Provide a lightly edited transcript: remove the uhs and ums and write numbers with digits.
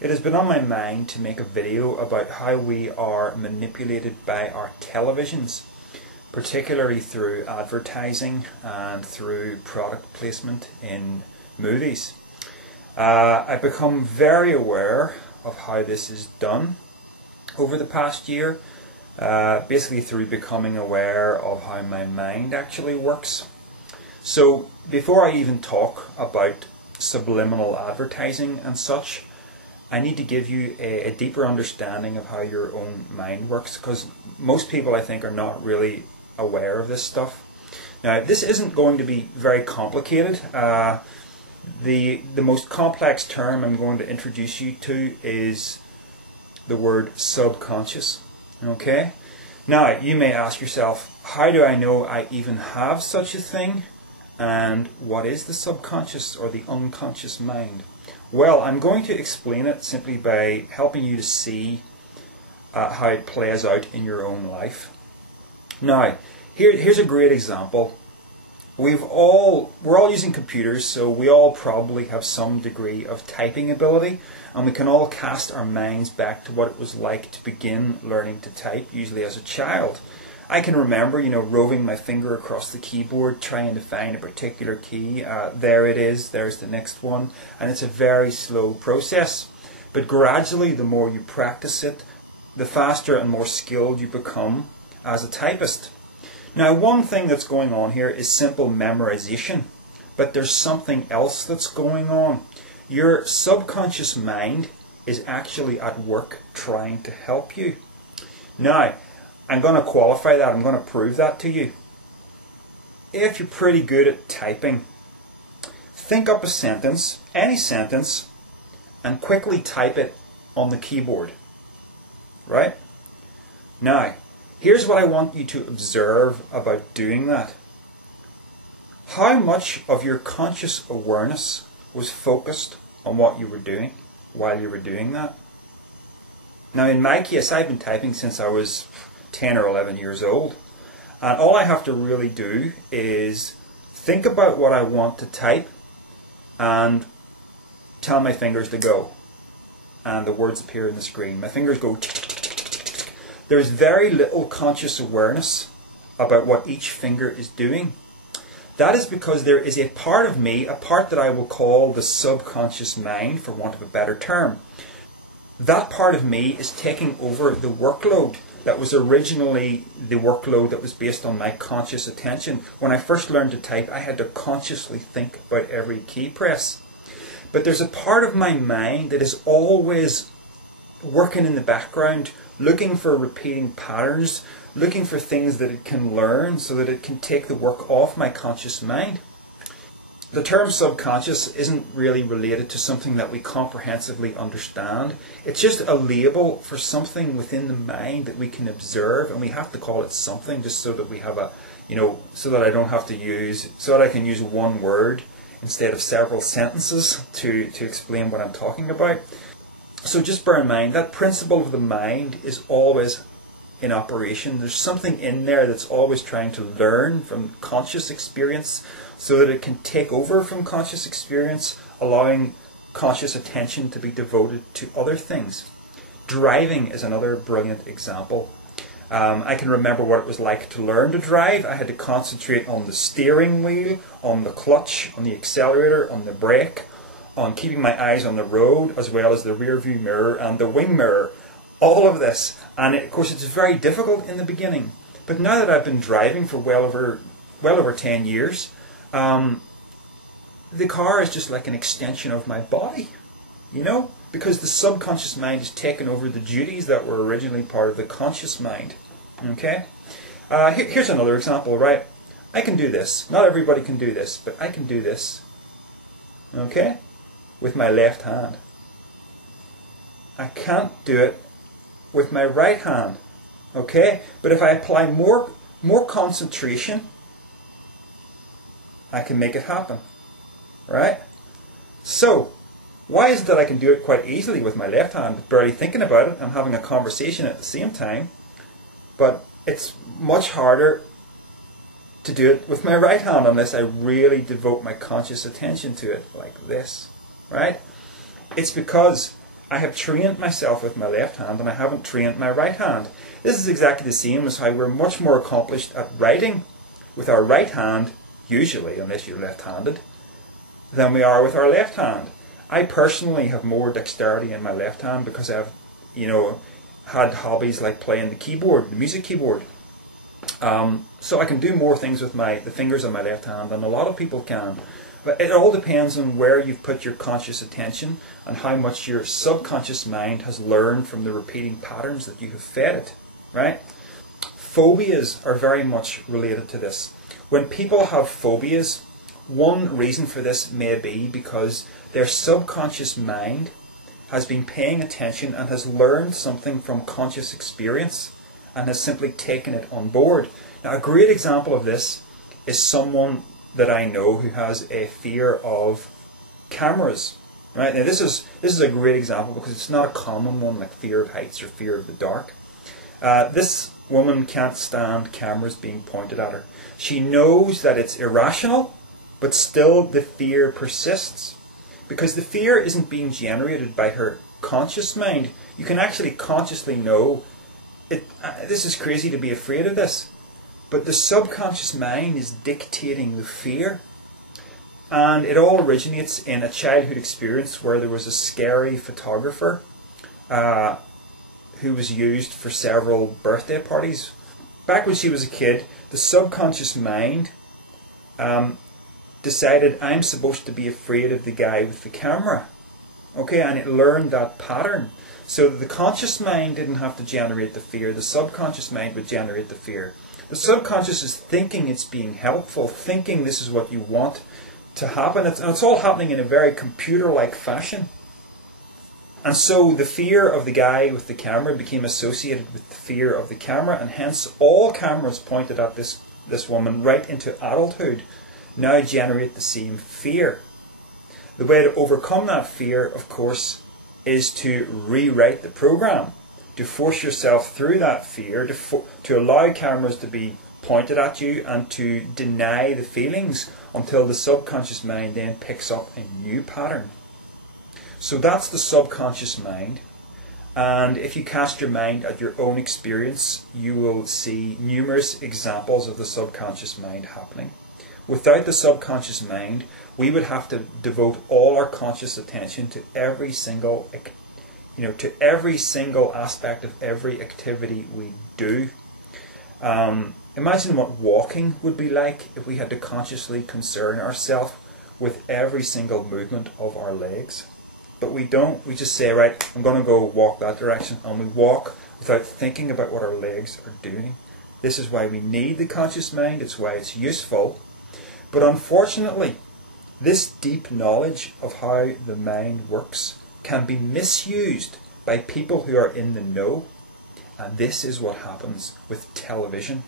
It has been on my mind to make a video about how we are manipulated by our televisions, particularly through advertising and through product placement in movies. I've become very aware of how this is done over the past year, basically through becoming aware of how my mind actually works. So before I even talk about subliminal advertising and such, I need to give you a deeper understanding of how your own mind works, because most people, I think, are not really aware of this stuff. Now, this isn't going to be very complicated. The most complex term I'm going to introduce you to is the word subconscious. Okay? Now, you may ask yourself, how do I know I even have such a thing? And what is the subconscious or the unconscious mind? Well, I'm going to explain it simply by helping you to see how it plays out in your own life. Now, here's a great example. We're all using computers, so we all probably have some degree of typing ability, and we can all cast our minds back to what it was like to begin learning to type, usually as a child. I can remember, roving my finger across the keyboard, trying to find a particular key. There it is, there's the next one, and it's a very slow process. But gradually, the more you practice it, the faster and more skilled you become as a typist. Now, one thing that's going on here is simple memorization, but there's something else that's going on. Your subconscious mind is actually at work trying to help you. Now, I'm going to qualify that, I'm going to prove that to you. If you're pretty good at typing, think up a sentence, any sentence, and quickly type it on the keyboard. Right? Now, here's what I want you to observe about doing that. How much of your conscious awareness was focused on what you were doing while you were doing that? Now, in my case, I've been typing since I was 10 or 11 years old, and all I have to really do is think about what I want to type and tell my fingers to go, and the words appear on the screen. My fingers go tick, tick, tick, tick, tick. There's very little conscious awareness about what each finger is doing. That is because there is a part of me, a part that I will call the subconscious mind, for want of a better term. That part of me is taking over the workload that was originally the workload that was based on my conscious attention. When I first learned to type, I had to consciously think about every key press. But there's a part of my mind that is always working in the background, looking for repeating patterns, looking for things that it can learn so that it can take the work off my conscious mind. The term subconscious isn't really related to something that we comprehensively understand. It's just a label for something within the mind that we can observe, and we have to call it something just so that we have a, so that I can use one word instead of several sentences to explain what I'm talking about. So just bear in mind that principle of the mind is always in operation. There's something in there that's always trying to learn from conscious experience so that it can take over from conscious experience, allowing conscious attention to be devoted to other things. Driving is another brilliant example. I can remember what it was like to learn to drive. I had to concentrate on the steering wheel, on the clutch, on the accelerator, on the brake, on keeping my eyes on the road, as well as the rear view mirror and the wing mirror. All of this. And of course it's very difficult in the beginning. But now that I've been driving for well over 10 years, the car is just like an extension of my body, because the subconscious mind has taken over the duties that were originally part of the conscious mind. Okay? Here's another example, right? I can do this. Not everybody can do this, but I can do this. Okay? With my left hand. I can't do it with my right hand. Okay? But if I apply more concentration, I can make it happen. Right? So, why is it that I can do it quite easily with my left hand, barely thinking about it? I'm having a conversation at the same time. But it's much harder to do it with my right hand unless I really devote my conscious attention to it, like this. Right? It's because I have trained myself with my left hand and I haven't trained my right hand. This is exactly the same as how we're much more accomplished at writing with our right hand, usually, unless you're left-handed, than we are with our left hand. I personally have more dexterity in my left hand because I've, had hobbies like playing the keyboard, the music keyboard. So I can do more things with the fingers on my left hand than a lot of people can. But it all depends on where you've put your conscious attention and how much your subconscious mind has learned from the repeating patterns that you have fed it, right? Phobias are very much related to this. When people have phobias, one reason for this may be because their subconscious mind has been paying attention and has learned something from conscious experience and has simply taken it on board. Now, a great example of this is someone that I know who has a fear of cameras. Right? Now, this is a great example because it's not a common one like fear of heights or fear of the dark. This woman can't stand cameras being pointed at her. She knows that it's irrational, but still the fear persists. Because the fear isn't being generated by her conscious mind. You can actually consciously know, this is crazy to be afraid of this, but the subconscious mind is dictating the fear. And it all originates in a childhood experience where there was a scary photographer who was used for several birthday parties. Back when she was a kid, the subconscious mind decided, I'm supposed to be afraid of the guy with the camera. Okay, and it learned that pattern. So the conscious mind didn't have to generate the fear, the subconscious mind would generate the fear. The subconscious is thinking it's being helpful, thinking this is what you want to happen. And it's all happening in a very computer-like fashion. And so the fear of the guy with the camera became associated with the fear of the camera, and hence all cameras pointed at this woman right into adulthood now generate the same fear. The way to overcome that fear, of course, is to rewrite the program, to force yourself through that fear, to allow cameras to be pointed at you and to deny the feelings until the subconscious mind then picks up a new pattern. So that's the subconscious mind, and if you cast your mind at your own experience, you will see numerous examples of the subconscious mind happening. Without the subconscious mind, we would have to devote all our conscious attention to every single aspect of every activity we do. Imagine what walking would be like if we had to consciously concern ourselves with every single movement of our legs. But we don't. We just say, right, I'm going to go walk that direction, and we walk without thinking about what our legs are doing. This is why we need the conscious mind. It's why it's useful. But unfortunately, this deep knowledge of how the mind works can be misused by people who are in the know. And this is what happens with television.